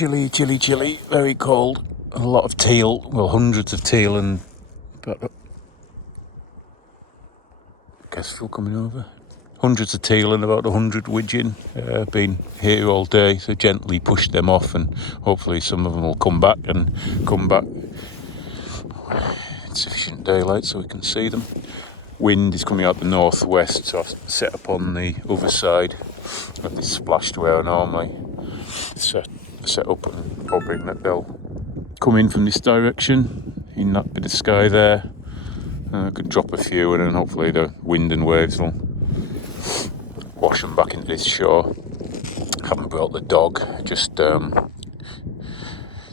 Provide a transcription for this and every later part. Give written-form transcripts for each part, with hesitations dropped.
chilly, very cold. A lot of teal, well, hundreds of teal and kestrel coming over. Hundreds of teal and about 100 Wigeon. Been here all day, so gently push them off, and hopefully some of them will come back in sufficient daylight so we can see them. Wind is coming out the northwest, so I've set up on the other side of this splashed where I normally set up, and hoping that they'll come in from this direction in that bit of sky there. I could drop a few, and then hopefully the wind and waves will wash them back into this shore. Haven't brought the dog, just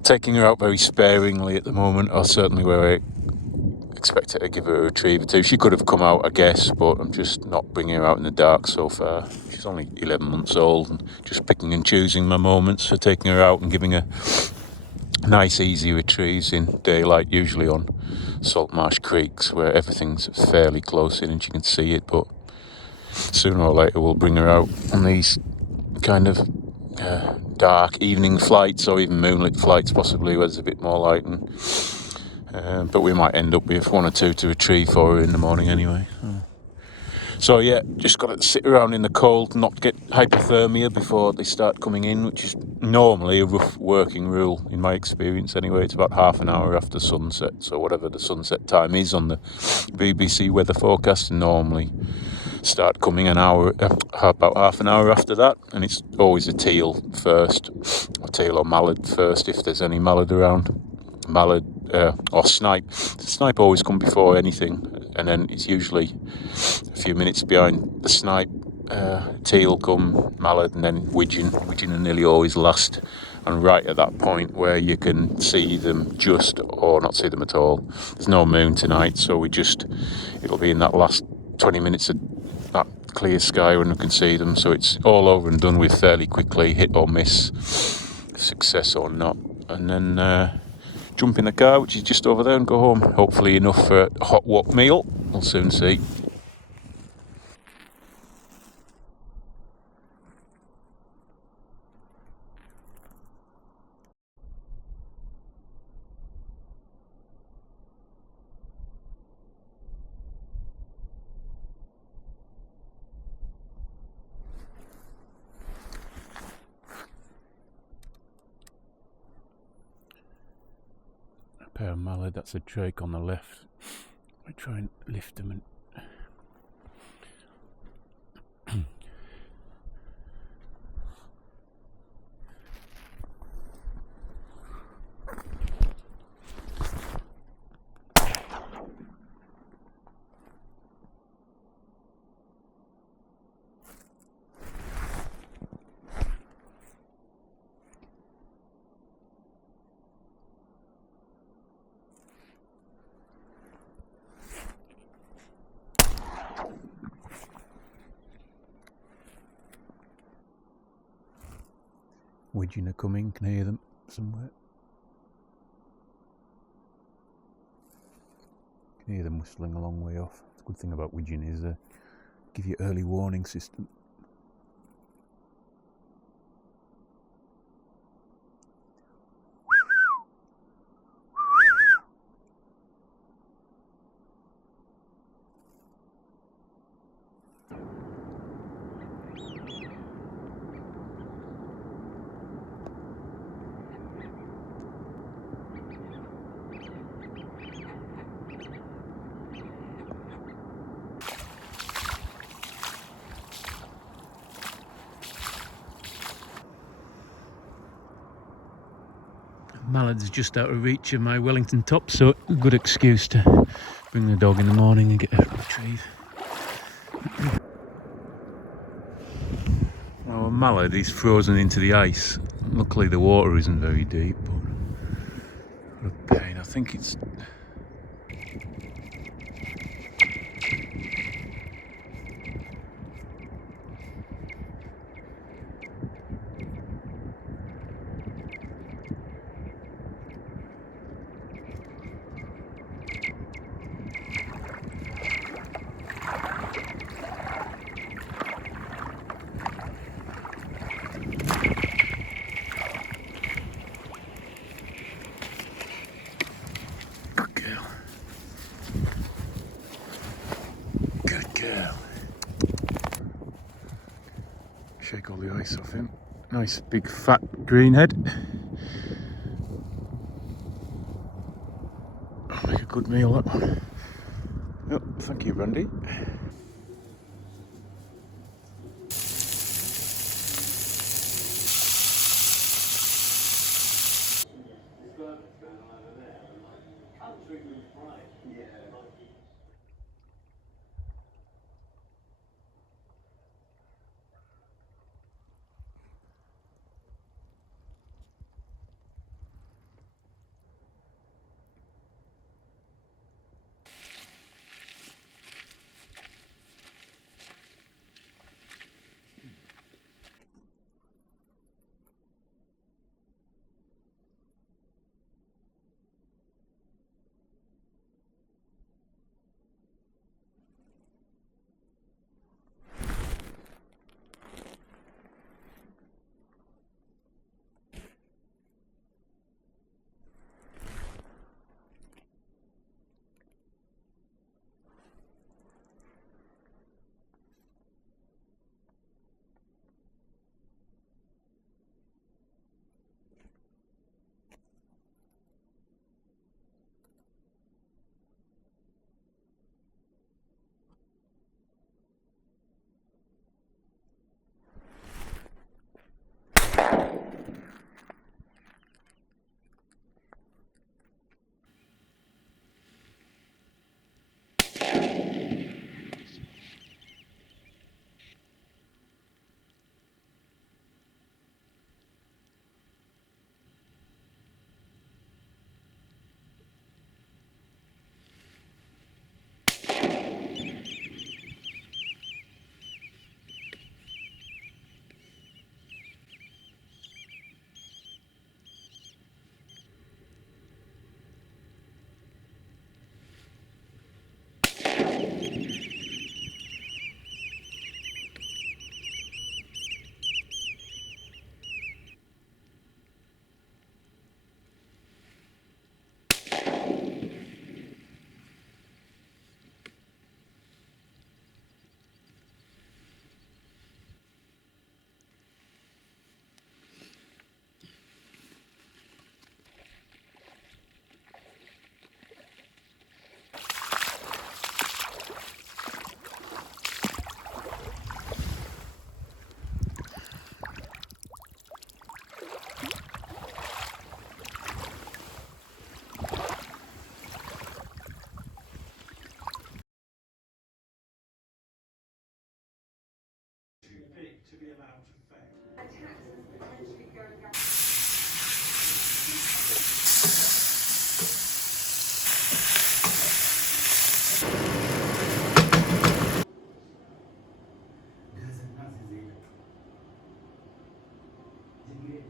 taking her out very sparingly at the moment, or certainly where I expect her to give her a retrieve or two. She could have come out, I guess, but I'm just not bringing her out in the dark so far. She's only 11 months old, and just picking and choosing my moments for taking her out and giving her nice easy retrieves in daylight, usually on salt marsh creeks where everything's fairly close in and she can see it, but sooner or later we'll bring her out on these kind of dark evening flights, or even moonlit flights possibly, where there's a bit more light, and but we might end up with one or two to retrieve for her in the morning anyway. So yeah, just got to sit around in the cold, not get hypothermia before they start coming in, which is normally a rough working rule in my experience anyway. It's about half an hour after sunset, so whatever the sunset time is on the BBC weather forecast, normally start coming about half an hour after that, and it's always a teal first, or teal or mallard first if there's any mallard around. Mallard or snipe. The snipe always come before anything, and then it's usually a few minutes behind the snipe. Teal come, mallard, and then Wigeon. Wigeon are nearly always last, and right at that point where you can see them just, or not see them at all. There's no moon tonight, so it'll be in that last 20 minutes of that clear sky when we can see them, so it's all over and done with fairly quickly, hit or miss, success or not, and then jump in the car, which is just over there, and go home. Hopefully enough for a hot wok meal. We'll soon see. Pair of mallard, that's a drake on the left. I try and lift them and Wigeon are coming, can hear them somewhere. Can hear them whistling a long way off. The good thing about Wigeon is they give you early warning system. Mallard's just out of reach of my Wellington top, so a good excuse to bring the dog in the morning and get a retrieve. Now a mallard is frozen into the ice. Luckily the water isn't very deep, but what a pain. I think it's Shake all the ice off him. Nice big fat greenhead. I'll make a good meal, that one. Yep, thank you, Randy.